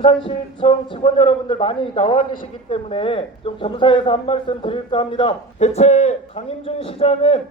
군산시청 직원 여러분들 많이 나와 계시기 때문에 좀 겸사해서 한 말씀 드릴까 합니다. 대체 강임준 시장은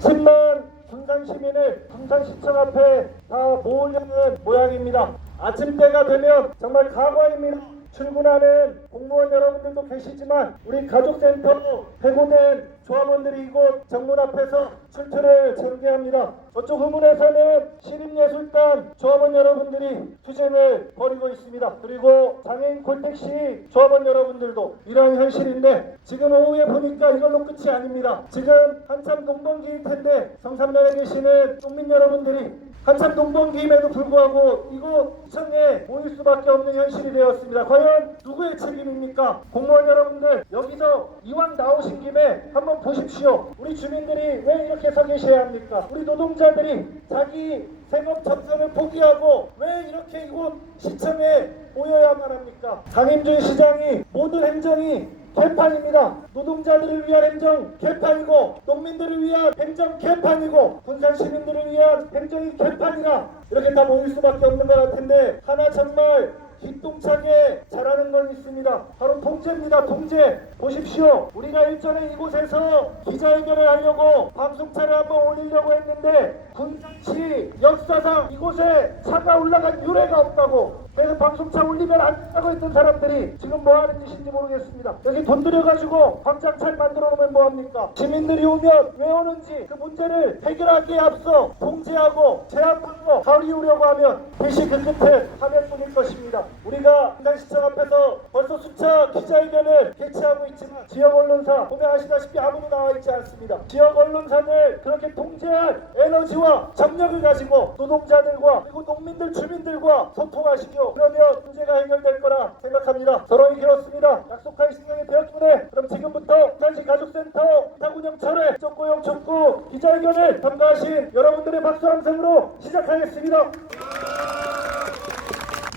10만 군산 시민을 군산시청 앞에 다 모으려는 모양입니다. 아침때가 되면 정말 가관입니다. 출근하는 공무원 여러분들도 계시지만 우리 가족센터 해고된 조합원들이 이곳 정문 앞에서 출퇴를 전개합니다. 저쪽 후문에서는 시립예술단 조합원 여러분들이 투쟁을 벌이고 있습니다. 그리고 장애인 콜택시 조합원 여러분들도 이러한 현실인데 지금 오후에 보니까 이걸로 끝이 아닙니다. 지금 한참 농번기일 텐데 성산면에 계시는 농민 여러분들이 한참 농번기임에도 불구하고 이곳 시청에 모일 수밖에 없는 현실이 되었습니다. 과연 누구의 책임입니까? 공무원 여러분들 여기서 이왕 나오신 김에 한번 보십시오. 우리 주민들이 왜 이렇게 서 계셔야 합니까? 우리 노동자들이 자기 생업 정선을 포기하고 왜 이렇게 이곳 시청에 모여야만 합니까? 강임준 시장이 모든 행정이 개판입니다. 노동자들을 위한 행정 개판이고 농민들을 위한 행정 개판이고 군산 시민들을 위한 행정이 개판이라 이렇게 다 모일 수밖에 없는 것 같은데 하나 정말 기똥차게 잘하는 건 있습니다. 바로 통제입니다. 통제. 보십시오. 우리가 일전에 이곳에서 기자회견을 하려고 방송차를 한번 올리려고 했는데 군산시 역사상 이곳에 차가 올라간 유례가 없다고 그래서 방송차 올리면 안 된다고 했던 사람들이 지금 뭐 하는 짓인지 모르겠습니다. 여기 돈 들여가지고 광장차를 만들어 놓으면 뭐합니까? 시민들이 오면 왜 오는지 그 문제를 해결하기에 앞서 통제하고 제압하고 가리우려고 하면 대시 그 끝에 화면뿐일 것입니다. 우리가 군산시청 앞에서 벌써 수차 기자회견을 개최하고 있지만 지역 언론사 보면 아시다시피 아무도 나와 있지 않습니다. 지역 언론사들 그렇게 통제할 에너지와 정력을 가지고 노동자들과 그리고 농민들 주민들과 소통하시죠. 그러면 문제가 해결될 거라 생각합니다. 서로이 그렇습니다. 약속한 시간이 되었기에 그럼 지금부터 군산시 가족센터 타군형 철회 쪽고용 촉구 기자회견을 참가하신 여러분들의 박수 함성으로 시작하겠습니다.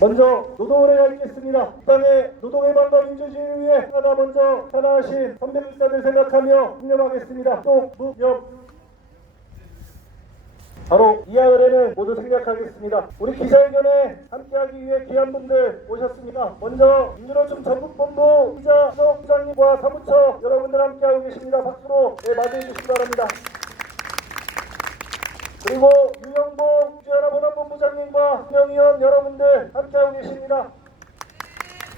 먼저 노동의뢰가 있겠습니다. 이 땅의 노동의 방과 민주주의를 위해 하나 먼저 살아가신 선배들을 생각하며 묵념하겠습니다. 또 묵념. 바로 이하 의뢰는 모두 생략하겠습니다. 우리 기자회견에 함께하기 위해 귀한 분들 오셨습니다. 먼저 민주노총 전국본부 기자 부장님과 사무처 여러분들 함께하고 계십니다. 박수로 맞이해 주시기 바랍니다. 그리고 유영봉 주연합원본부장님과 운영위원 여러분들 함께하고 계십니다.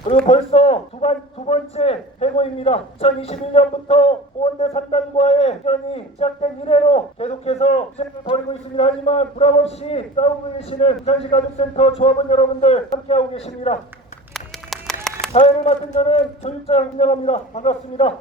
그리고 벌써 두 번째 해고입니다. 2021년부터 보원대 산단과의 의견이 시작된 이래로 계속해서 투쟁을 벌이고 있습니다. 하지만 불합없이 싸우고 계시는 군산시 가족센터 조합원 여러분들 함께하고 계십니다. 사회를 맡은 저는 조일장 운영합니다. 반갑습니다.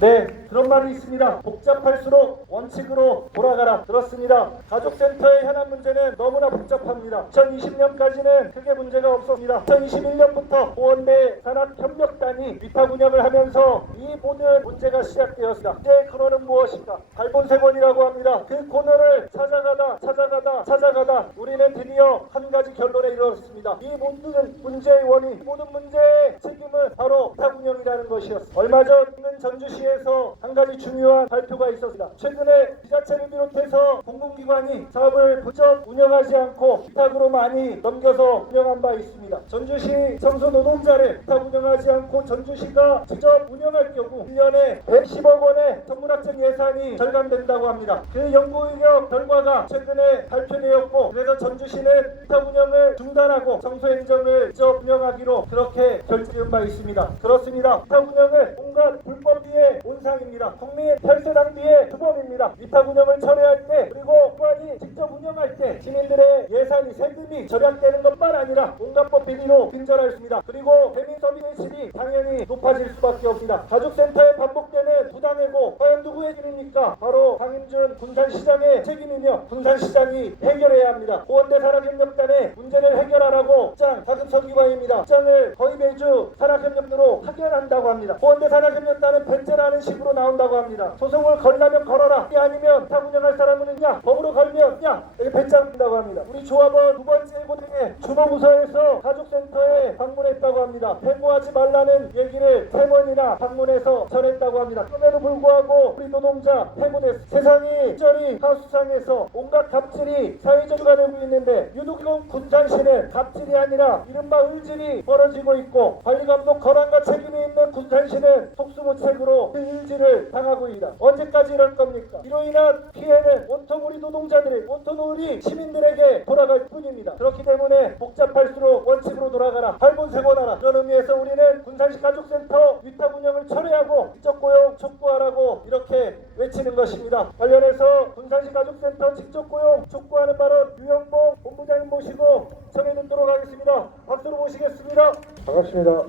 네, 그런 말이 있습니다. 복잡할수록 원칙으로 돌아가라. 그렇습니다. 가족센터의 현안 문제는 너무나 복잡합니다. 2020년까지는 크게 문제가 없었습니다. 2021년부터 보원대 산학협력단이 위탁 운영을 하면서 이 모든 문제가 시작되었습니다. 이제 근원은 무엇인가? 갈본세번이라고 합니다. 그 코너를 찾아가다 우리는 드디어 한 가지 결론에 이르렀습니다. 이 모든 문제의 원인, 모든 문제의 책임은 바로 위탁 운영이라는 것이었습니다. 얼마 전 전주시에서 한 가지 중요한 발표가 있었습니다. 최근에 지자체를 비롯해서 공공기관이 사업을 부쩍 운영하지 않고 위탁으로 많이 넘겨서 운영한 바 있습니다. 전주시 청소 노동자를 위탁 운영하지 않고 전주시가 직접 운영할 경우 1년에 110억 원의 전문학적 예산이 절감된다고 합니다. 그 연구 결과가 최근에 발표되었고 그래서 전주시는 위탁 운영을 중단하고 청소 행정을 직접 운영하기로 그렇게 결정한 바 있습니다. 그렇습니다. 위탁 운영을 온갖 불법비의 온상입니다. 국민 혈세 낭비의 주범입니다. 위탁 운영을 철회할 때 그리고 기관이 직접 운영할 때 시민들의 예산이 세금이 절약되는 것만 아니라 온갖 법 비리로 빈절했습니다. 그리고 대민 서비스 질이 당연히 높아질 수밖에 없습니다. 가족센터에 반복되는 부당해고 과연 누구의 책임입니까? 바로 강임준 군산시장의 책임이며 군산시장이 해결해야 합니다. 보원대 산학협력단의 문제를 해결하라고 입장 가급적이와입니다. 입장을 거의 매주 산학협력으로 파견한다고 합니다. 보원대 산학협력단은 배째라는 식으로 나온다고 합니다. 소송을 걸려면 걸어라. 이 아니면 위탁 운영할 사람은 있냐? 법으로 걸면 있냐? 이렇게 배짱한다고 합니다. 우리 조합원 두 번째 해고등에 주먹우서에서 가족센터에 방문했다고 합니다. 해고하지 말라는 얘기를 3번이나 방문해서 전했다고 합니다. 그럼에도 불구하고 우리 노동자 해고됐습니다. 세상이 특별히 하수상에서 온갖 갑질이 사회적으로 되고 있는데 유독 군산시는 갑질이 아니라 이른바 을질이 벌어지고 있고 관리감독 권한과 책임이 있는 군산시는 속수무책으로 그 을질을 당하고 있다. 언제까지 이럴 겁니까? 이로 인한 피해는 온통 우리 노동자들이, 온통 우리 시민들에게 돌아갈 뿐입니다. 그렇기 때문에 복잡할수록 원칙으로 돌아가라, 할본세곤하라. 그런 의미에서 우리는 군산시 가족센터 위탁 운영을 철회하고 직접 고용 촉구하라고 이렇게 외치는 것입니다. 관련해서 군산시 가족센터 직접 고용 촉구하는 발언 유영봉 본부장님 모시고 청해 듣도록 하겠습니다. 박수로 모시겠습니다. 반갑습니다.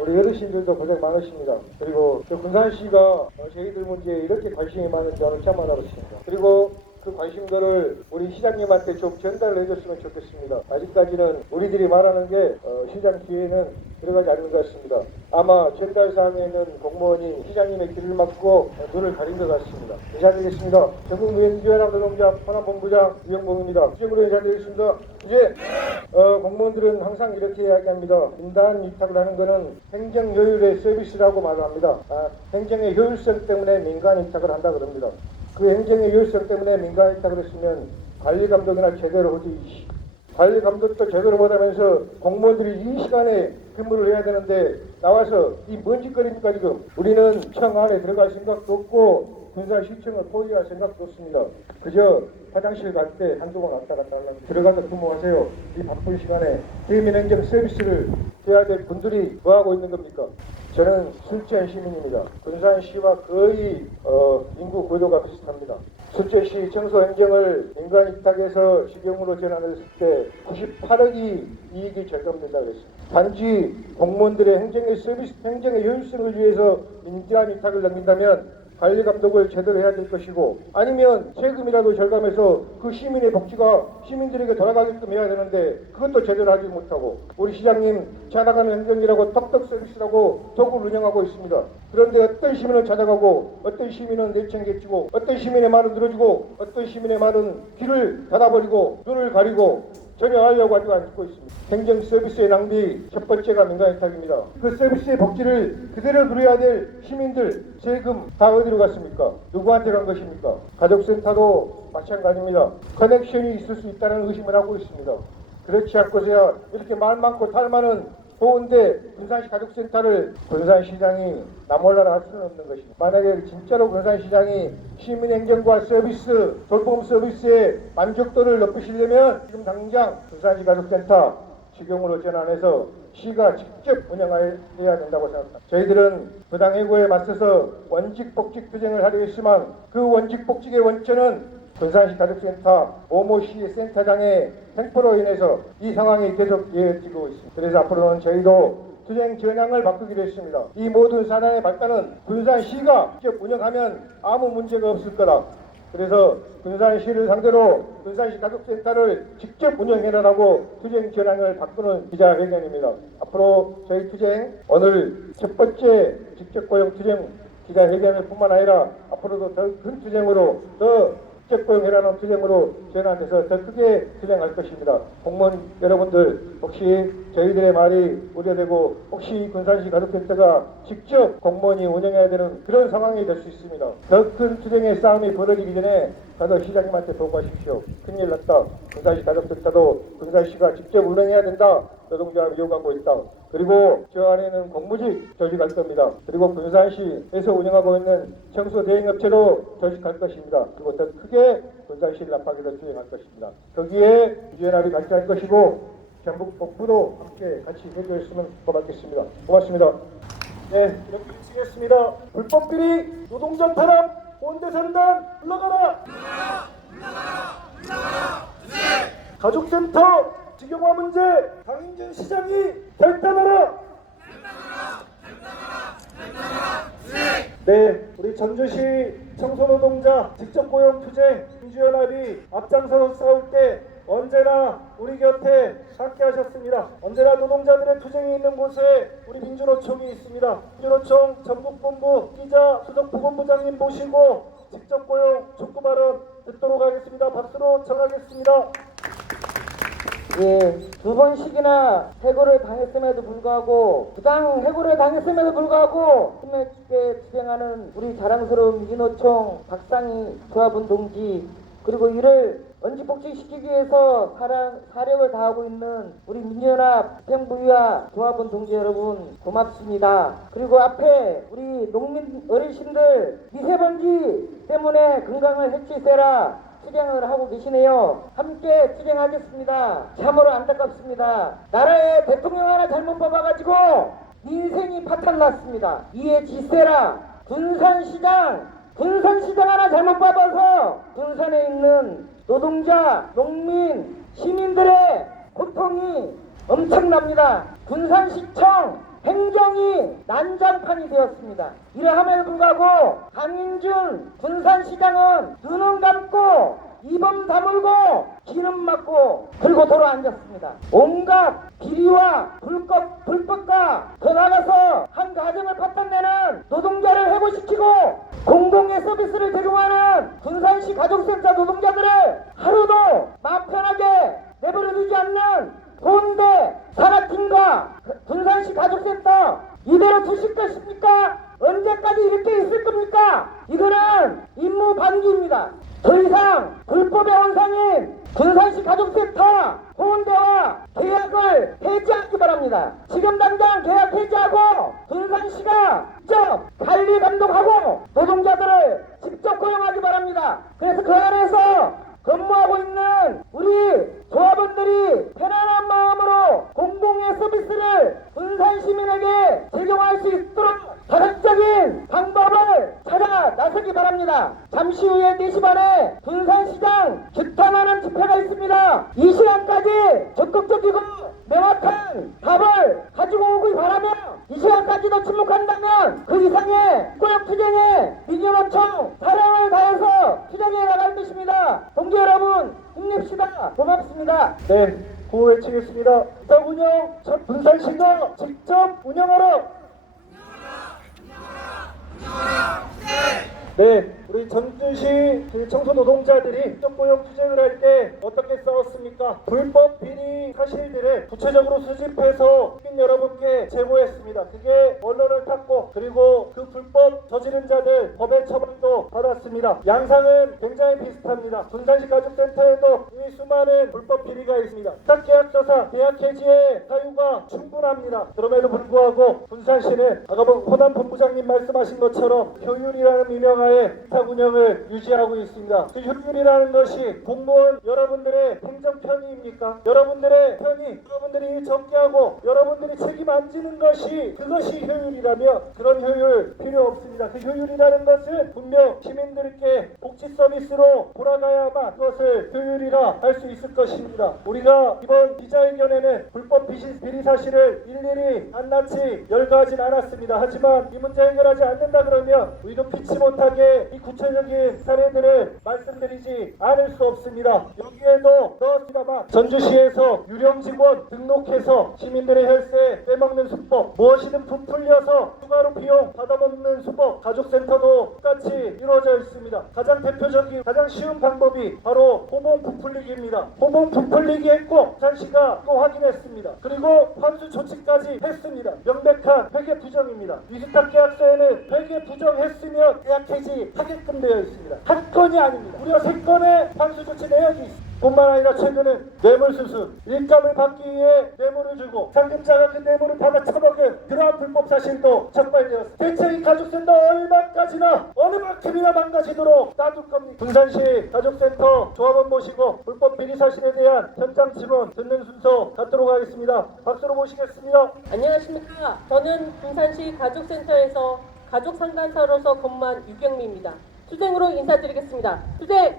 우리 어르신들도 고생 많으십니다. 그리고 군산시가 저희들 문제에 이렇게 관심이 많은 줄은 참 알았습니다. 그리고 그 관심들을 우리 시장님한테 좀 전달을 해줬으면 좋겠습니다. 아직까지는 우리들이 말하는 게 시장 뒤에는 들어가지 않는 것 같습니다. 아마 전달사항에 있는 공무원이 시장님의 길을 막고 눈을 가린 것 같습니다. 인사드리겠습니다. 전국노동조연합 노동자 하나본부장 유영봉입니다. 시정으로 인사드리겠습니다. 이제 공무원들은 항상 이렇게 이야기합니다. 민간 위탁을 하는 것은 행정 효율의 서비스라고 말합니다. 행정의 효율성 때문에 민간 위탁을 한다 그럽니다. 그 행정의 효율성 때문에 민간 위탁을 했으면 관리감독이나 제대로 하지. 관리감독도 제대로 못하면서 공무원들이 이 시간에 근무를 해야 되는데 나와서 이 뭔 짓거리입니까 지금. 우리는 청 안에 들어갈 생각도 없고 군산시청을 포기할 생각도 없습니다. 그저 화장실 갈 때 한두 번 왔다 갔다 하려고 들어가서 근무하세요. 이 바쁜 시간에 대민행정 서비스를 해야 될 분들이 뭐 하고 있는 겁니까? 저는 술전 시민입니다. 군산시와 거의 인구 구도가 비슷합니다. 술전시 청소행정을 민간 위탁에서 시경으로 전환했을 때 98억이 이익이 절감된다고 했습니다. 단지 공무원들의 행정의 서비스, 행정의 효율성을 위해서 민간 위탁을 넘긴다면 관리 감독을 제대로 해야 될 것이고 아니면 세금이라도 절감해서 그 시민의 복지가 시민들에게 돌아가게끔 해야 되는데 그것도 제대로 하지 못하고 우리 시장님 찾아가는 행정이라고 턱턱 서비스라고 도구를 운영하고 있습니다. 그런데 어떤 시민은 찾아가고 어떤 시민은 내청개치고 어떤 시민의 말은 들어주고 어떤 시민의 말은 귀를 닫아버리고 눈을 가리고 전혀 하려고 하지 않고 있습니다. 행정 서비스의 낭비 첫 번째가 민간 위탁입니다. 그 서비스의 복지를 그대로 누려야 될 시민들 세금 다 어디로 갔습니까? 누구한테 간 것입니까? 가족센터도 마찬가지입니다. 커넥션이 있을 수 있다는 의심을 하고 있습니다. 그렇지 않고서야 이렇게 말 많고 탈 많은 좋은데 군산시 가족센터를 군산시장이 나몰라라 할 수는 없는 것입니다. 만약에 진짜로 군산시장이 시민행정과 서비스, 돌봄 서비스의 만족도를 높이시려면 지금 당장 군산시 가족센터 직영으로 전환해서 시가 직접 운영해야 된다고 생각합니다. 저희들은 부당해고에 맞서서 원칙복직 투쟁을 하려 했지만 그 원칙복직의 원천은 군산시 가족센터 모모시 센터장의 횡포로 인해서 이 상황이 계속 이어지고 있습니다. 그래서 앞으로는 저희도 투쟁 전향을 바꾸기로 했습니다. 이 모든 사단의 발단은 군산시가 직접 운영하면 아무 문제가 없을 거다. 그래서 군산시를 상대로 군산시 가족센터를 직접 운영해라라고 투쟁 전향을 바꾸는 기자회견입니다. 앞으로 저희 투쟁 오늘 첫 번째 직접 고용 투쟁 기자회견을 뿐만 아니라 앞으로도 더 큰 투쟁으로 더 직접 고용해라는 투쟁으로 전환해서 더 크게 투쟁할 것입니다. 공무원 여러분들 혹시 저희들의 말이 우려되고 혹시 군산시 가족센터가 직접 공무원이 운영해야 되는 그런 상황이 될 수 있습니다. 더 큰 투쟁의 싸움이 벌어지기 전에 가서 시장님한테 보고하십시오. 큰일 났다. 군산시 가족센터도 군산시가 직접 운영해야 된다. 노동자가 요구하고 있다. 그리고 저 안에는 공무직 조직할 겁니다. 그리고 군산시에서 운영하고 있는 청소 대행업체도 조직할 것입니다. 그리고 더 크게 군산시를 압박해서 투쟁할 것입니다. 거기에 유연합이 같이 할 것이고 전북 복부도 함께 같이 해주셨으면 고맙겠습니다. 고맙습니다. 네, 이렇게 마치겠습니다. 불법 비리, 노동자 탄압, 온대산단 물러가라! 가족센터 직영화 문제 강인준 시장이 결단하라! 네, 우리 전주시 청소노동자 직접고용 투쟁 민주연합이 앞장서서 싸울 때 언제나 우리 곁에 함께 하셨습니다. 언제나 노동자들의 투쟁이 있는 곳에 우리 민주노총이 있습니다. 민주노총 전국본부 기자 수석보건부장님 모시고 직접고용 촉구 발언 듣도록 하겠습니다. 박수로 청하겠습니다. 예, 두 번씩이나 해고를 당했음에도 불구하고 부당 해고를 당했음에도 불구하고 힘있게 투쟁하는 우리 자랑스러운 민노총 박상희 조합원 동지, 그리고 이를 원칙복지시키기 위해서 사력을 다하고 있는 우리 민연합 집행부위와 조합원 동지 여러분 고맙습니다. 그리고 앞에 우리 농민 어르신들 미세먼지 때문에 건강을 해치세라 투쟁을 하고 계시네요. 함께 투쟁하겠습니다. 참으로 안타깝습니다. 나라의 대통령 하나 잘못 뽑아가지고 민생이 파탄났습니다. 이에 지세라 군산시장 하나 잘못 뽑아서 군산에 있는 노동자, 농민, 시민들의 고통이 엄청납니다. 군산시청 행정이 난장판이 되었습니다. 이러함에도 불구하고 강인준 군산시장은 눈은 감고 입은 다물고 귀는 막고 그리고 돌아앉았습니다. 온갖 비리와 불법과 더 나아가서 한 가정을 파탄내는 노동자를 해고시키고 공공의 서비스를 제공하는 군산시 가족센터 노동자들을 하루도 마음 편하게 내버려두지 않는 홍대 산하팀과 군산시 가족센터 이대로 두실 것입니까? 언제까지 이렇게 있을 겁니까? 이거는 임무 반기입니다. 더 이상 불법의 원상인 군산시 가족센터 홍대와 계약을 해지하기 바랍니다. 지금 당장 계약 해지하고 군산시가 직접 관리 감독하고 노동자들을 직접 고용하기 바랍니다. 그래서 그 안에서 근무하고 있는 우리 조합원들이 편안한 마음으로 공공의 서비스를 군산 시민에게 제공할 수 있도록 다각적인 방법을 찾아 나서기 바랍니다. 잠시 후에 4시 반에 군산시장 규탄하는 집회가 있습니다. 이 시간까지 적극적이고 명확한 답을 가지고 오길 바라며 이 시간까지도 침묵한다면 그 이상의 꾸역투쟁에 민주노총 사랑을 다해서 투쟁해 나갈 것입니다. 동지 여러분 힘냅시다. 고맙습니다. 네, 구호 외치겠습니다. 부탁 운영 첫 군산시가 직접 운영하라. 네, 우리 전주시 그 청소노동자들이 직접고용 투쟁을 할 때 어떻게 싸웠습니까? 불법 비리 사실들을 구체적으로 수집해서 국민 여러분께 제보했습니다. 그게 언론을 탔고 그리고 그 불법 저지른 자들 법의 처벌도 받았습니다. 양상은 굉장히 비슷합니다. 군산시 가족센터에도 이미 수많은 불법 비리가 있습니다. 계약서상 계약 해지의 사유가 충분합니다. 그럼에도 불구하고 군산시는 아까 호남 본부장님 말씀하신 것처럼 효율이라는 민영하에 사 운영을 유지하고 있습니다. 그 효율이라는 것이 공무원 여러분들의 행정 편의입니까? 여러분들의 편의, 여러분들이 일 적게 하고 여러분들이 책임 안 지는 것이 그것이 효율이라면 그런 효율 필요 없습니다. 그 효율이라는 것은 분명 시민들께 복지 서비스로 돌아가야만 그것을 효율이라 할 수 있을 것입니다. 우리가 이번 기자회견에는 불법 비리 사실을 일일이 낱낱이 열거하진 않았습니다. 하지만 이 문제 해결하지 않는다 그러면 우리도 피치 못하게 이 구체적인 사례들을 말씀드리지 않을 수 없습니다. 여기에도 넣었습니다만 전주시에서 유령 직원 등록해서 시민들의 혈세 빼먹는 수법, 무엇이든 부풀려서 추가로 비용 받아먹는 수법, 가족센터도 똑같이 이루어져 있습니다. 가장 대표적인 가장 쉬운 방법이 바로 호봉 부풀리기입니다. 호봉 부풀리기 했고 부산시가 또 확인했습니다. 그리고 환수 조치까지 했습니다. 명백한 회계 부정입니다. 위탁 계약서에는 회계 부정했으면 계약 해지 하게끔 되어 있습니다. 한 건이 아닙니다. 무려 3건의 환수 조치 내역이 있습니다. 뿐만 아니라 최근은 뇌물수수, 일감을 받기 위해 뇌물을 주고 상금자가 그 뇌물을 받아 처먹은 그러한 불법 사실도 적발되었습니다. 대체 이 가족센터 얼마까지나 어느 만큼이나 망가지도록 놔둘 겁니까? 군산시 가족센터 조합원 모시고 불법 비리 사실에 대한 현장 질문 듣는 순서 갖도록 하겠습니다. 박수로 모시겠습니다. 안녕하십니까. 저는 군산시 가족센터에서 가족상담사로서 근무한 유경미입니다. 투쟁으로 인사드리겠습니다. 투쟁!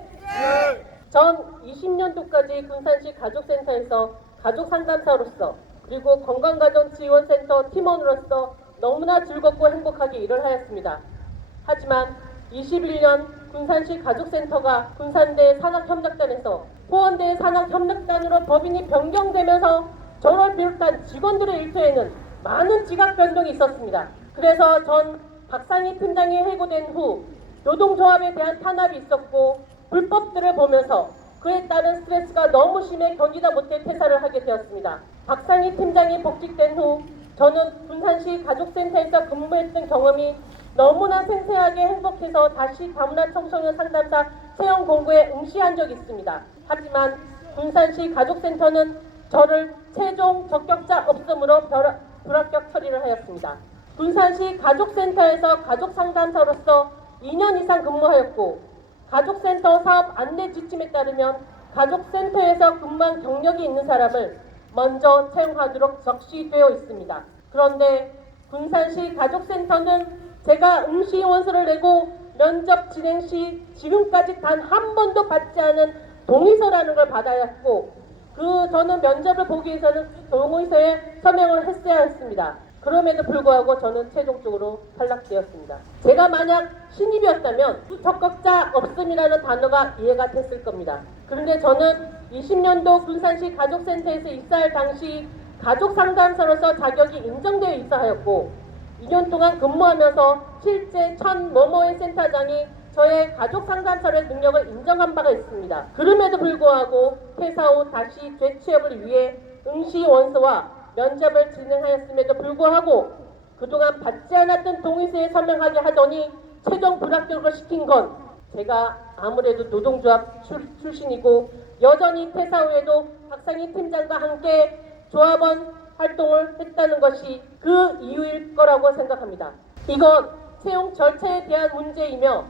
전 20년도까지 군산시 가족센터에서 가족상담사로서 그리고 건강가정지원센터 팀원으로서 너무나 즐겁고 행복하게 일을 하였습니다. 하지만 21년 군산시 가족센터가 군산대 산학협력단에서 포원대 산학협력단으로 법인이 변경되면서 저를 비롯한 직원들의 일터에는 많은 지각 변동이 있었습니다. 그래서 전 박상희 팀장이 해고된 후 노동조합에 대한 탄압이 있었고 불법들을 보면서 그에 따른 스트레스가 너무 심해 견디다 못해 퇴사를 하게 되었습니다. 박상희 팀장이 복직된 후 저는 군산시 가족센터에서 근무했던 경험이 너무나 생생하게 행복해서 다시 다문화 청소년 상담사 채용 공고에 응시한 적이 있습니다. 하지만 군산시 가족센터는 저를 최종 적격자 없음으로 불합격 처리를 하였습니다. 군산시 가족센터에서 가족상담사로서 2년 이상 근무하였고 가족센터 사업 안내 지침에 따르면 가족센터에서 근무한 경력이 있는 사람을 먼저 채용하도록 적시되어 있습니다. 그런데 군산시 가족센터는 제가 응시 원서를 내고 면접 진행 시 지금까지 단 한 번도 받지 않은 동의서라는 걸 받아야 했고 저는 면접을 보기 위해서는 동의서에 서명을 했어야 했습니다. 그럼에도 불구하고 저는 최종적으로 탈락되었습니다. 제가 만약 신입이었다면 적격자 없음이라는 단어가 이해가 됐을 겁니다. 그런데 저는 20년도 군산시 가족센터에서 입사할 당시 가족상담사로서 자격이 인정되어 입사하였고 2년 동안 근무하면서 실제 천모모의 센터장이 저의 가족상담사의 능력을 인정한 바가 있습니다. 그럼에도 불구하고 퇴사 후 다시 재취업을 위해 응시 원서와 면접을 진행하였음에도 불구하고 그동안 받지 않았던 동의서에 서명하게 하더니 최종 불합격을 시킨 건 제가 아무래도 노동조합 출신이고 여전히 퇴사 후에도 박상희 팀장과 함께 조합원 활동을 했다는 것이 그 이유일 거라고 생각합니다. 이건 채용 절차에 대한 문제이며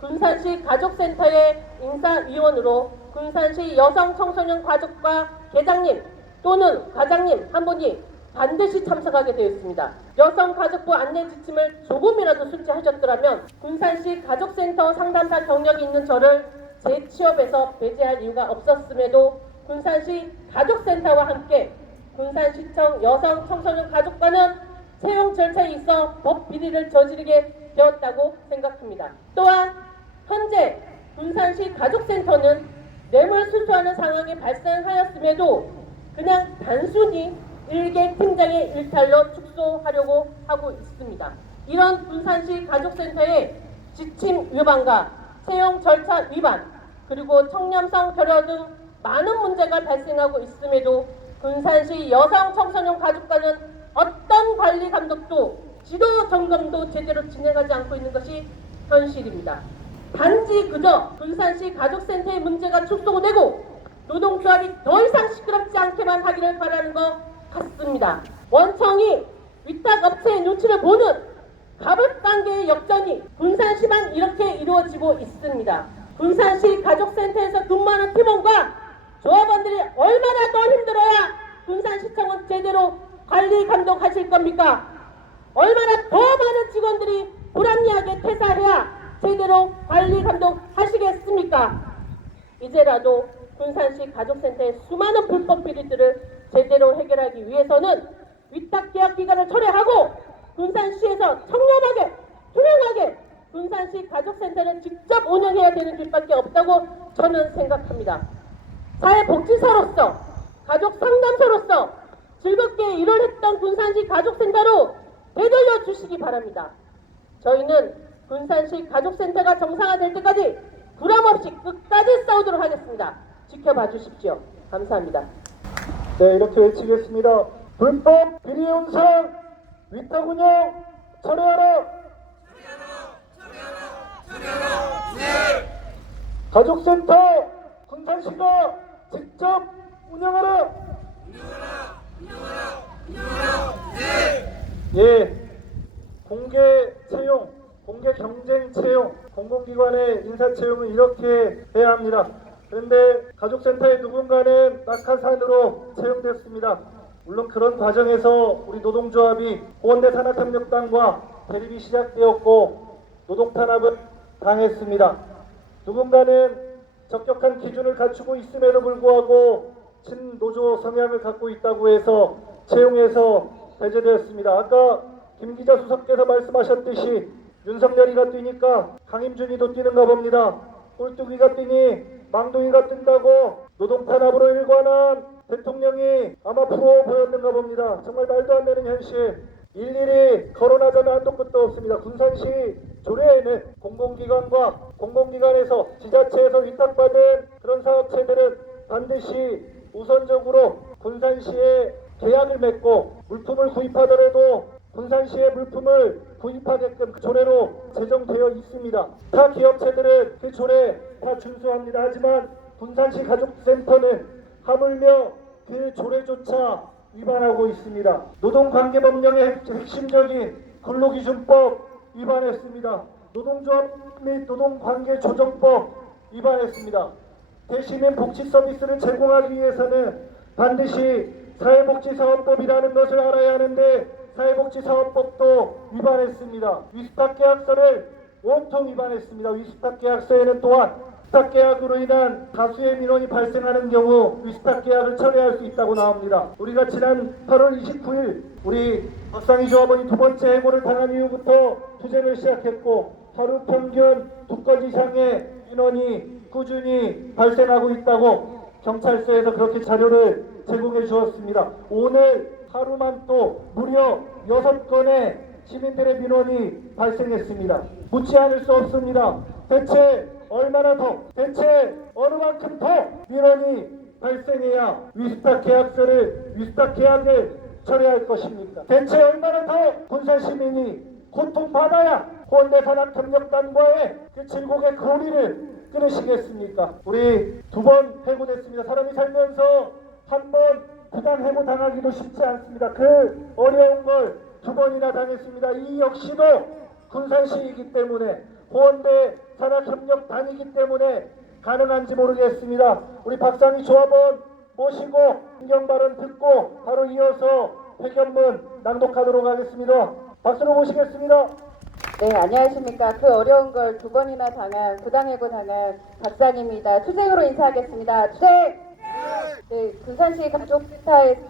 군산시 가족센터의 인사위원으로 군산시 여성청소년 가족과 계장님 또는 과장님 한 분이 반드시 참석하게 되어 있습니다. 여성가족부 안내 지침을 조금이라도 순지하셨더라면 군산시 가족센터 상담사 경력이 있는 저를 재취업에서 배제할 이유가 없었음에도 군산시 가족센터와 함께 군산시청 여성청소년 가족과는 채용 절차에 있어 법 비리를 저지르게 되었다고 생각합니다. 또한 현재 군산시 가족센터는 뇌물 수수하는 상황이 발생하였음에도 그냥 단순히 일개 팀장의 일탈로 축소하려고 하고 있습니다. 이런 군산시 가족센터의 지침 위반과 채용 절차 위반 그리고 청렴성 결여 등 많은 문제가 발생하고 있음에도 군산시 여성청소년 가족과는 어떤 관리 감독도 지도 점검도 제대로 진행하지 않고 있는 것이 현실입니다. 단지 그저 군산시 가족센터의 문제가 축소되고 노동조합이 더 이상 시끄럽지 않게만 하기를 바라는 것 같습니다. 원청이 위탁업체의 눈치를 보는 가불단계의 역전이 군산시만 이렇게 이루어지고 있습니다. 군산시 가족센터에서 근무하는 팀원과 조합원들이 얼마나 더 힘들어야 군산시청은 제대로 관리 감독하실 겁니까? 얼마나 더 많은 직원들이 불합리하게 퇴사해야 제대로 관리 감독하시겠습니까? 이제라도 군산시 가족센터의 수많은 불법 비리들을 제대로 해결하기 위해서는 위탁계약 기간을 철회하고 군산시에서 청렴하게 투명하게 군산시 가족센터를 직접 운영해야 되는 길밖에 없다고 저는 생각합니다. 사회복지사로서 가족상담소로서 즐겁게 일을 했던 군산시 가족센터로 되돌려 주시기 바랍니다. 저희는 군산시 가족센터가 정상화될 때까지 부담없이 끝까지 싸우도록 하겠습니다. 지켜봐 주십시오. 감사합니다. 네, 이렇게 외치겠습니다. 불법 비리 영상 위탁 운영 철회하라! 가족센터 군산시가 직접 운영하라! 예, 공개 채용, 공개 경쟁 채용, 공공기관의 인사 채용은 이렇게 해야 합니다. 그런데 가족센터의 누군가는 낙하산으로 채용됐습니다. 물론 그런 과정에서 우리 노동조합이 고원대 산학협력단과 대립이 시작되었고 노동탄압을 당했습니다. 누군가는 적격한 기준을 갖추고 있음에도 불구하고 친노조 성향을 갖고 있다고 해서 채용해서 배제되었습니다. 아까 김 기자 수석께서 말씀하셨듯이 윤석열이가 뛰니까 강임준이도 뛰는가 봅니다. 꼴뚜기가 뛰니 망둥이가 뜬다고 노동탄압으로 일관한 대통령이 아마 부러워 보였는가 봅니다. 정말 말도 안 되는 현실. 일일이 거론하자면 한도 끝도 없습니다. 군산시 조례에는 공공기관과 공공기관에서 지자체에서 위탁받은 그런 사업체들은 반드시 우선적으로 군산시에 계약을 맺고 물품을 구입하더라도 군산시에 물품을 구입하게끔 그 조례로 제정되어 있습니다. 타 기업체들은 그 조례 다 준수합니다. 하지만 군산시 가족센터는 하물며 그 조례조차 위반하고 있습니다. 노동관계법령의 핵심적인 근로기준법 위반했습니다. 노동조합 및 노동관계조정법 위반했습니다. 대신에 복지 서비스를 제공하기 위해서는 반드시 사회복지사업법이라는 것을 알아야 하는데 사회복지사업법도 위반했습니다. 위스탁계약서를 온통 위반했습니다. 위스탁계약서에는 또한 위스탁계약으로 인한 다수의 민원이 발생하는 경우 위스탁계약을 철회할 수 있다고 나옵니다. 우리가 지난 8월 29일 우리 박상희 조합원이 두 번째 해고를 당한 이후부터 투쟁을 시작했고 하루 평균 2건 이상의 민원이 꾸준히 발생하고 있다고 경찰서에서 그렇게 자료를 제공해 주었습니다. 오늘 하루만 또 무려 6건의 시민들의 민원이 발생했습니다. 묻지 않을 수 없습니다. 대체 얼마나 더, 대체 어느 만큼 더 민원이 발생해야 위스탁 계약을 철회할 것입니까? 대체 얼마나 더 군산 시민이 고통받아야 호원대 산학협력단과의 그 질곡의 거리를 끊으시겠습니까? 우리 2번 해고됐습니다. 사람이 살면서 한 번 부당 해고 당하기도 쉽지 않습니다. 그 어려운 걸 2번이나 당했습니다. 이 역시도 군산시이기 때문에 호원대 산학협력단이기 때문에 가능한지 모르겠습니다. 우리 박상희 조합원 모시고 신경 발언 듣고 바로 이어서 회견문 낭독하도록 하겠습니다. 박수로 모시겠습니다. 네, 안녕하십니까. 그 어려운 걸 2번이나 당한, 부당해고 당한 박상희입니다. 투쟁으로 인사하겠습니다. 투쟁! 네, 군산시 가족센터에서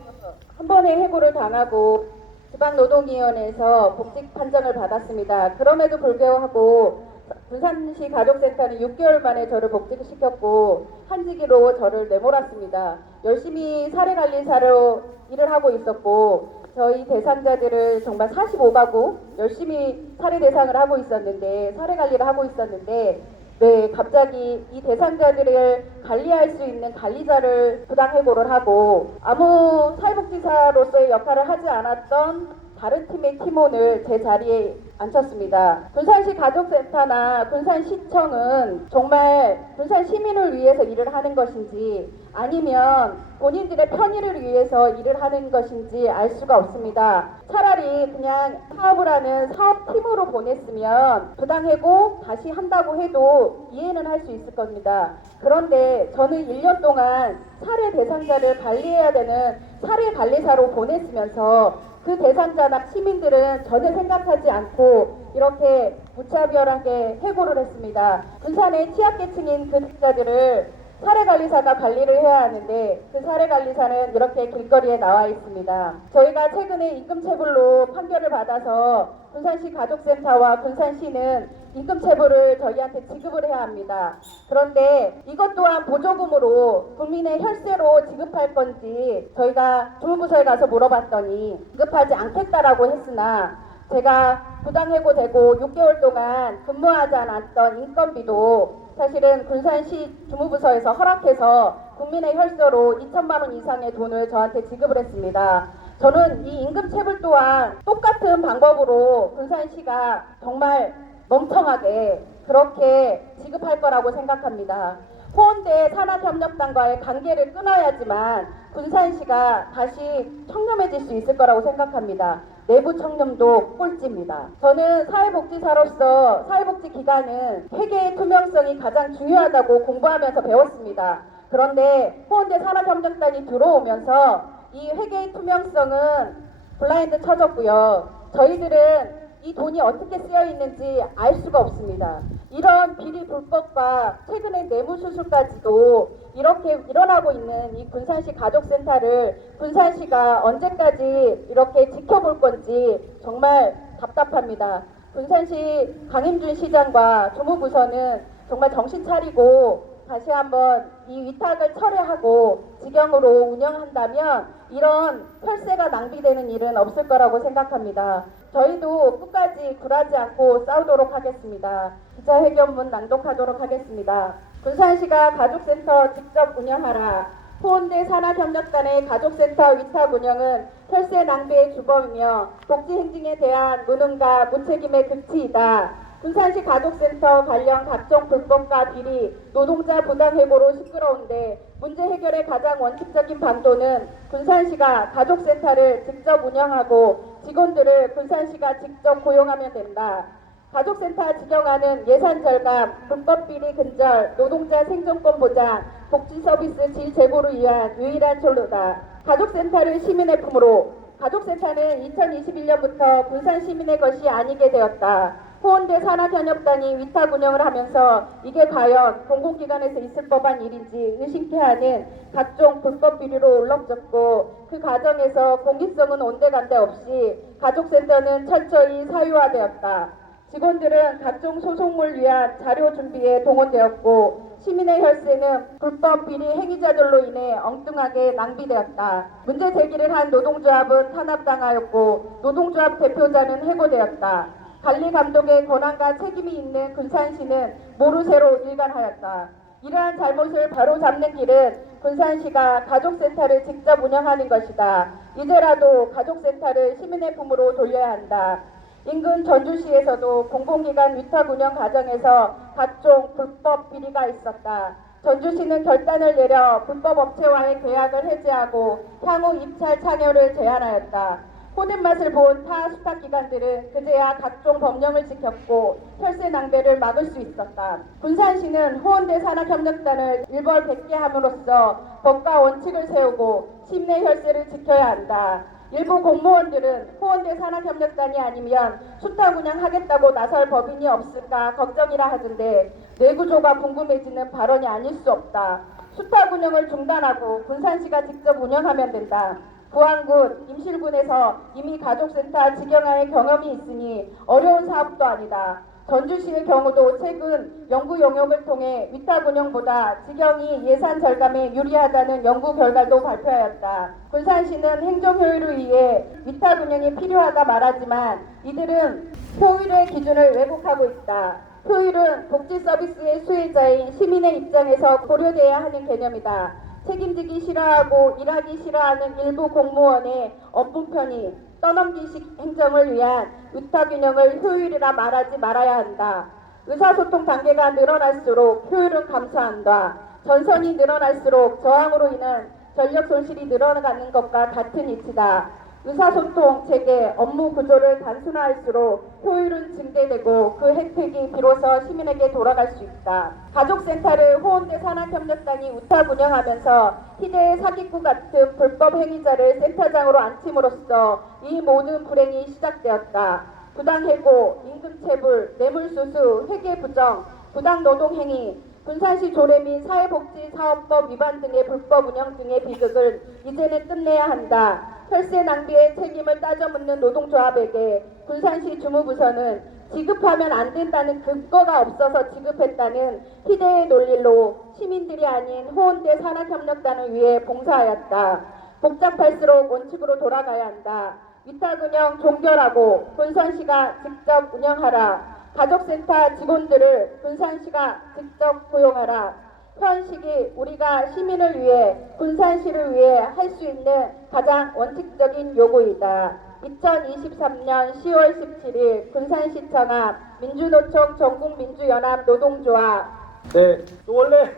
한 번의 해고를 당하고 지방노동위원회에서 복직 판정을 받았습니다. 그럼에도 불구하고 군산시 가족센터는 6개월 만에 저를 복직시켰고 한직으로 저를 내몰았습니다. 열심히 사례관리사로 일을 하고 있었고 저희 대상자들을 정말 45가구 열심히 사례 대상을 하고 있었는데 사례 관리를 하고 있었는데 네, 갑자기 이 대상자들을 관리할 수 있는 관리자를 부당해고를 하고 아무 사회복지사로서의 역할을 하지 않았던 다른 팀의 팀원을 제 자리에 앉혔습니다. 군산시 가족센터나 군산시청은 정말 군산 시민을 위해서 일을 하는 것인지 아니면 본인들의 편의를 위해서 일을 하는 것인지 알 수가 없습니다. 차라리 그냥 사업을 하는 사업팀으로 보냈으면 부당해고 다시 한다고 해도 이해는 할 수 있을 겁니다. 그런데 저는 1년 동안 사례 대상자를 관리해야 되는 사례 관리사로 보냈으면서 그 대상자나 시민들은 전혀 생각하지 않고 이렇게 무차별하게 해고를 했습니다. 군산의 취약계층인 그 대상자들을 사례관리사가 관리를 해야 하는데 그 사례관리사는 이렇게 길거리에 나와 있습니다. 저희가 최근에 임금체불로 판결을 받아서 군산시 가족센터와 군산시는 임금체불을 저희한테 지급을 해야 합니다. 그런데 이것 또한 보조금으로 국민의 혈세로 지급할 건지 저희가 주무부서에 가서 물어봤더니 지급하지 않겠다라고 했으나 제가 부당해고되고 6개월 동안 근무하지 않았던 인건비도 사실은 군산시 주무부서에서 허락해서 국민의 혈세로 2천만 원 이상의 돈을 저한테 지급을 했습니다. 저는 이 임금체불 또한 똑같은 방법으로 군산시가 정말 멍청하게 그렇게 지급할 거라고 생각합니다. 호원대 산학협력단과의 관계를 끊어야지만 군산시가 다시 청렴해질 수 있을 거라고 생각합니다. 내부 청렴도 꼴찌입니다. 저는 사회복지사로서 사회복지기관은 회계의 투명성이 가장 중요하다고 공부하면서 배웠습니다. 그런데 호원대 산학협력단이 들어오면서 이 회계의 투명성은 블라인드 쳐졌고요. 저희들은 이 돈이 어떻게 쓰여 있는지 알 수가 없습니다. 이런 비리 불법과 최근에 뇌물수수까지도 이렇게 일어나고 있는 이 군산시 가족센터를 군산시가 언제까지 이렇게 지켜볼 건지 정말 답답합니다. 군산시 강임준 시장과 주무부서는 정말 정신 차리고 다시 한번 이 위탁을 철회하고 지경으로 운영한다면 이런 혈세가 낭비되는 일은 없을 거라고 생각합니다. 저희도 끝까지 굴하지 않고 싸우도록 하겠습니다. 기자회견문 낭독하도록 하겠습니다. 군산시가 가족센터 직접 운영하라. 포원대 산하협력단의 가족센터 위탁 운영은 혈세 낭비의 주범이며 복지행정에 대한 무능과 무책임의 극치이다. 군산시 가족센터 관련 각종 불법과 비리, 노동자 부당해고로 시끄러운데 문제 해결의 가장 원칙적인 방도는 군산시가 가족센터를 직접 운영하고 직원들을 군산시가 직접 고용하면 된다. 가족센터 직영하는 예산 절감, 불법 비리 근절, 노동자 생존권 보장, 복지 서비스 질 제고를 위한 유일한 출로다. 가족센터를 시민의 품으로. 가족센터는 2021년부터 군산 시민의 것이 아니게 되었다. 포원대 산하협력단이 위탁 운영을 하면서 이게 과연 공공기관에서 있을 법한 일인지 의심케 하는 각종 불법 비리로 울렁졌고 그 과정에서 공익성은 온데간데 없이 가족센터는 철저히 사유화되었다. 직원들은 각종 소송을 위한 자료 준비에 동원되었고 시민의 혈세는 불법 비리 행위자들로 인해 엉뚱하게 낭비되었다. 문제 제기를 한 노동조합은 탄압당하였고 노동조합 대표자는 해고되었다. 관리 감독의 권한과 책임이 있는 군산시는 모르쇠로 일관하였다. 이러한 잘못을 바로잡는 길은 군산시가 가족센터를 직접 운영하는 것이다. 이제라도 가족센터를 시민의 품으로 돌려야 한다. 인근 전주시에서도 공공기관 위탁 운영 과정에서 각종 불법 비리가 있었다. 전주시는 결단을 내려 불법 업체와의 계약을 해지하고 향후 입찰 참여를 제한하였다. 호된 맛을 본 타 수탁기관들은 그제야 각종 법령을 지켰고 혈세 낭비를 막을 수 있었다. 군산시는 호원대 산하협력단을 일벌 백계 함으로써 법과 원칙을 세우고 시민의 혈세를 지켜야 한다. 일부 공무원들은 호원대 산하협력단이 아니면 수탁 운영하겠다고 나설 법인이 없을까 걱정이라 하던데 내구조가 궁금해지는 발언이 아닐 수 없다. 수탁 운영을 중단하고 군산시가 직접 운영하면 된다. 부안군, 임실군에서 이미 가족센터 직영화의 경험이 있으니 어려운 사업도 아니다. 전주시의 경우도 최근 연구 용역을 통해 위탁 운영보다 직영이 예산 절감에 유리하다는 연구 결과도 발표하였다. 군산시는 행정 효율을 위해 위탁 운영이 필요하다 말하지만 이들은 효율의 기준을 왜곡하고 있다. 효율은 복지 서비스의 수혜자인 시민의 입장에서 고려돼야 하는 개념이다. 책임지기 싫어하고 일하기 싫어하는 일부 공무원의 업무 편의, 떠넘기식 행정을 위한 위탁운영을 효율이라 말하지 말아야 한다. 의사소통 단계가 늘어날수록 효율은 감소한다. 전선이 늘어날수록 저항으로 인한 전력 손실이 늘어나는 것과 같은 이치다. 의사소통 체계, 업무 구조를 단순화할수록 효율은 증대되고 그 혜택이 비로소 시민에게 돌아갈 수 있다. 가족센터를 호원대 산하협력단이 위탁 운영하면서 희대의 사기꾼 같은 불법 행위자를 센터장으로 앉힘으로써 이 모든 불행이 시작되었다. 부당해고, 임금체불, 뇌물수수, 회계부정, 부당노동행위, 군산시 조례 및 사회복지사업법 위반 등의 불법 운영 등의 비극을 이제는 끝내야 한다. 혈세 낭비의 책임을 따져 묻는 노동조합에게 군산시 주무부서는 지급하면 안 된다는 근거가 없어서 지급했다는 희대의 논리로 시민들이 아닌 호원대 산하협력단을 위해 봉사하였다. 복잡할수록 원칙으로 돌아가야 한다. 위탁운영 종결하고 군산시가 직접 운영하라. 가족센터 직원들을 군산시가 직접 고용하라. 현 시기 우리가 시민을 위해 군산시를 위해 할 수 있는 가장 원칙적인 요구이다. 2023년 10월 17일 군산시청 앞 민주노총 전국민주연합 노동조합. 네, 또 원래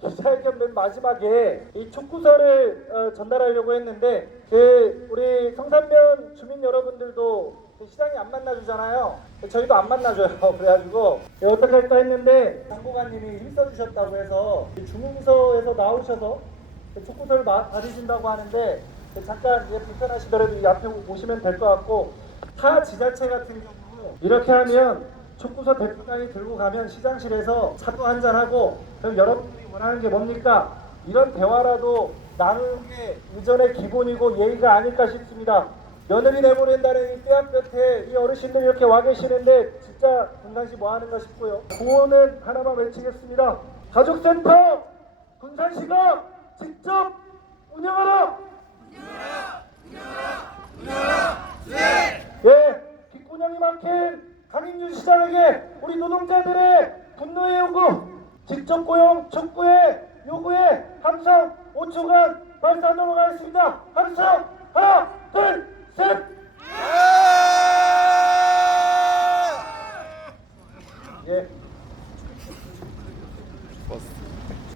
기자회견 맨 마지막에 이 촉구서를 전달하려고 했는데 우리 성산면 주민 여러분들도 시장이 안 만나주잖아요. 저희도 안 만나줘요. 그래가지고 어떻게 할까 했는데 장보관님이 힘써주셨다고 해서 주문서에서 나오셔서 촉구서를 받으신다고 하는데 잠깐 불편하시더라도 이 앞에 오시면 될 것 같고, 타 지자체 같은 경우 이렇게 하면 촉구서 대표단이 들고 가면 시장실에서 차도 한잔하고 그럼 여러분들이 원하는 게 뭡니까? 이런 대화라도 나누는 게 의전의 기본이고 예의가 아닐까 싶습니다. 며느리 내보낸다는 이 떼앞볕에 이 어르신들이 이렇게 와 계시는데 진짜 군산시 뭐 하는가 싶고요. 구호는 하나만 외치겠습니다. 가족센터 군산시가 직접 노동자들의 분노의 요구, 직접 고용 촉구의 요구에 함성 5초간 발사하도록 하겠습니다. 함성 하나, 둘, 셋. 예.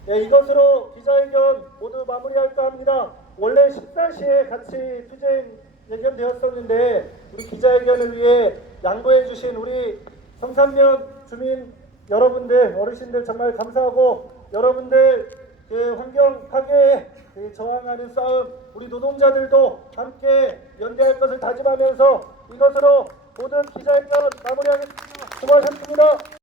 예, 이것으로 기자회견 모두 마무리할까 합니다. 원래 14시에 같이 투쟁 예견되었었는데 우리 기자회견을 위해 양보해 주신 우리 성산면 주민 여러분들, 어르신들 정말 감사하고, 여러분들 그 환경 파괴에 저항하는 싸움 우리 노동자들도 함께 연대할 것을 다짐하면서 이것으로 모든 기자회견 마무리하겠습니다. 수고하셨습니다.